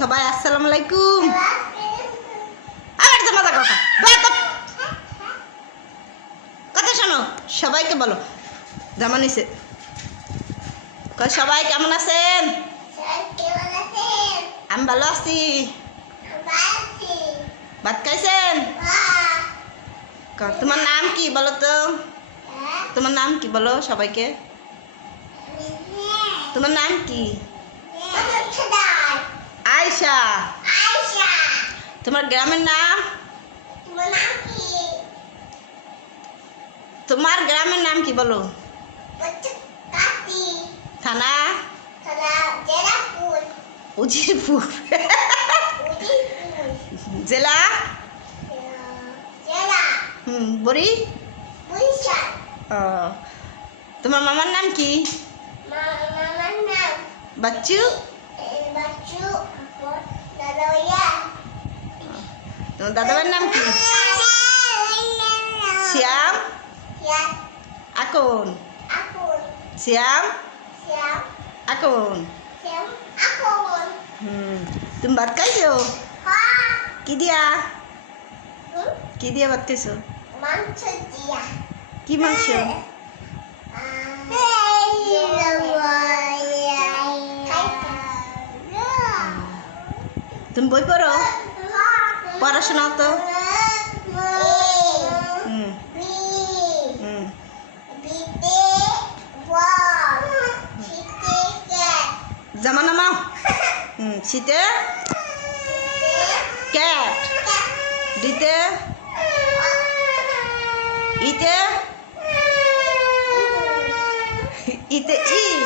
সবাই আসসালামু আলাইকুম। আবার তো মজা কথা। কথা শোনো, সবাইকে বলো। জামা নিছে। সবাই কেমন আছেন? আমি ভালো আছি। ভাত খাইছেন? তোমার নাম কি বলো তো? তোমার নাম কি বলো সবাইকে? তোমার নাম কি? আয়শা। তোমার গ্রামের নাম? তোমার গ্রামের নাম কি বলো? থানা? উজিরপুর। জেলা? হুম বড়ি? তোমার মামার নাম কি? বাচ্চু? তোমার দাদাবার নাম কি শ্যাম আকন শ্যাম আকন হুম তুমি ভাত খাইছো কি দিয়া কি দিয়া ভাত খাইছো কি মাংস তুমি বই পড়ো? পড়াশোনা তো। জামা নামাও। হুম শীতে। ক্যাট। দিতে ইতে। ইতে ই।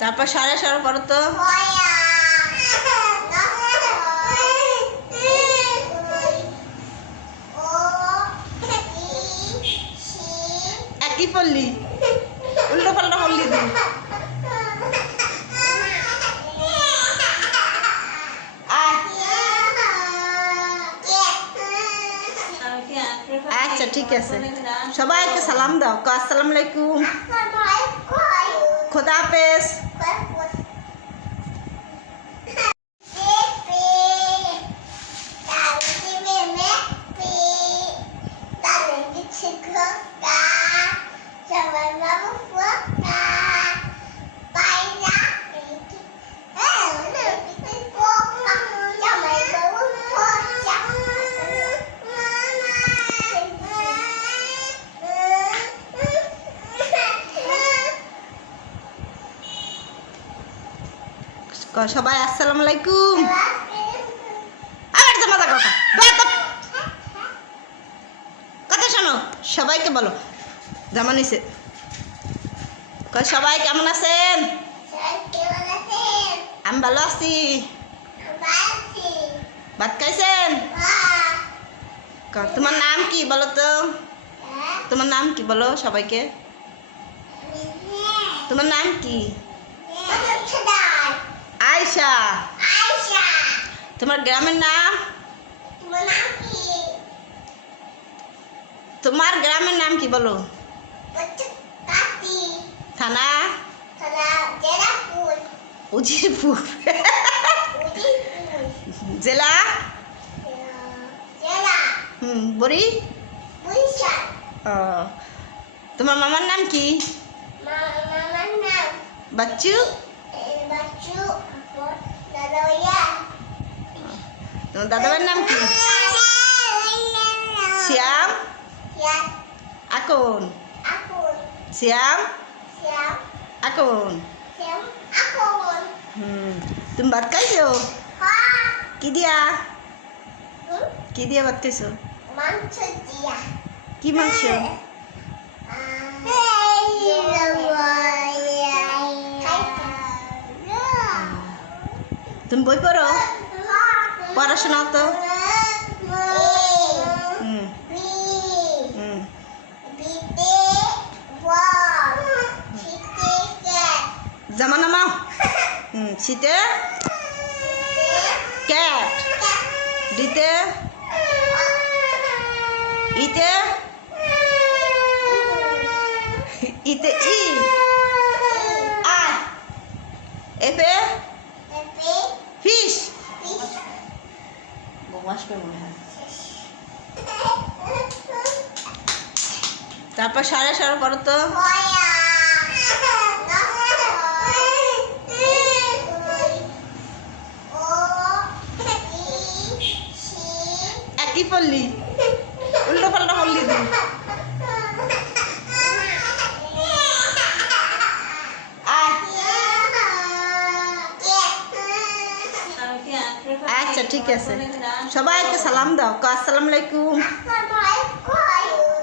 তারপর সাড়ে সাড়ে করো তো। একই পড়লি উল্টো পাল্টা পড়লি তুই আচ্ছা ঠিক আছে। সবাইকে সালাম দাও। আসসালামু আলাইকুম। খোদা হাফেজ। সবাই আসসালামু আলাইকুম। আবার তো কথা। কথা শোনো, সবাইকে বলো, জামা নিছে। সবাই কেমন আছেন? আমি ভালো আছি। ভাত খাইছেন? তোমার নাম কি বলো তো? তোমার নাম কি বলো সবাইকে? তোমার নাম কি? আয়শা। তোমার গ্রামের নাম? তোমার গ্রামের নাম কি বলো? থানা? উজিরপুর। জেলা? হুম বড়ি? ও তোমার মামার নাম কি? বাচ্চু। তোমার দাদাবার নাম কি? শ্যাম? আকন? শ্যাম? আকন? হুম তুমি ভাত খাইছো? কি দিয়া? কি দিয়া ভাত খাইছো? কি মাংস? তুমি বই পড়ো পড়াশোনা তো হুম হুম জামা নামাও হুম শীতে ক্যাট দিতে ইতে ইতে ই তারপর সাড়ে সাড়ে করো তো। একই পড়লি উল্টো পাল্টা পড়লি তুই আচ্ছা ঠিক আছে। সবাইকে সালাম দাও। আসসালামু আলাইকুম।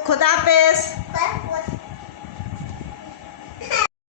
খোদা হাফেজ।